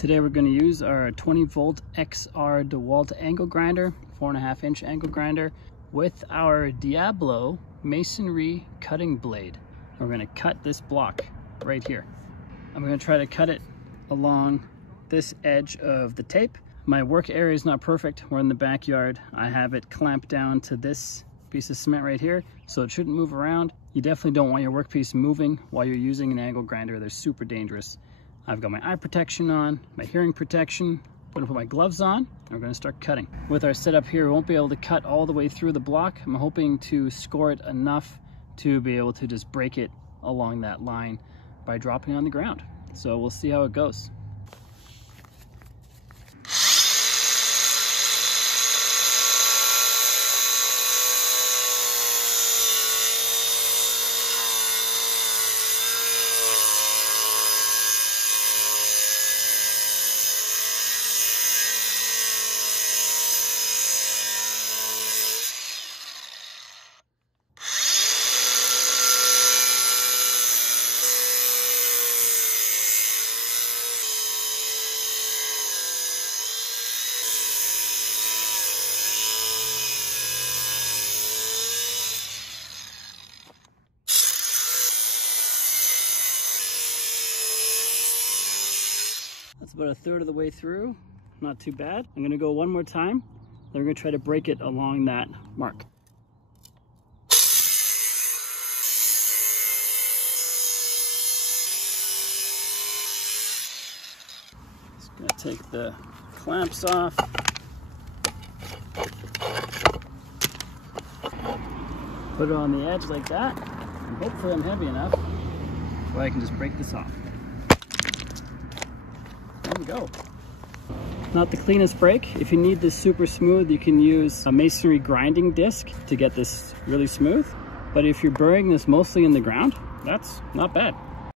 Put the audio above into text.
Today we're going to use our 20 volt XR DEWALT angle grinder, 4.5 inch angle grinder, with our Diablo masonry cutting blade. We're going to cut this block right here. I'm going to try to cut it along this edge of the tape. My work area is not perfect. We're in the backyard. I have it clamped down to this piece of cement right here, so it shouldn't move around. You definitely don't want your workpiece moving while you're using an angle grinder. They're super dangerous. I've got my eye protection on, my hearing protection. I'm gonna put my gloves on, and we're gonna start cutting. With our setup here, we won't be able to cut all the way through the block. I'm hoping to score it enough to be able to just break it along that line by dropping on the ground. So we'll see how it goes. That's about a third of the way through. Not too bad. I'm gonna go one more time. Then we're gonna try to break it along that mark. Just gonna take the clamps off. Put it on the edge like that. And hopefully I'm heavy enough where I can just break this off. There we go. Not the cleanest break. If you need this super smooth, you can use a masonry grinding disc to get this really smooth. But if you're burying this mostly in the ground, that's not bad.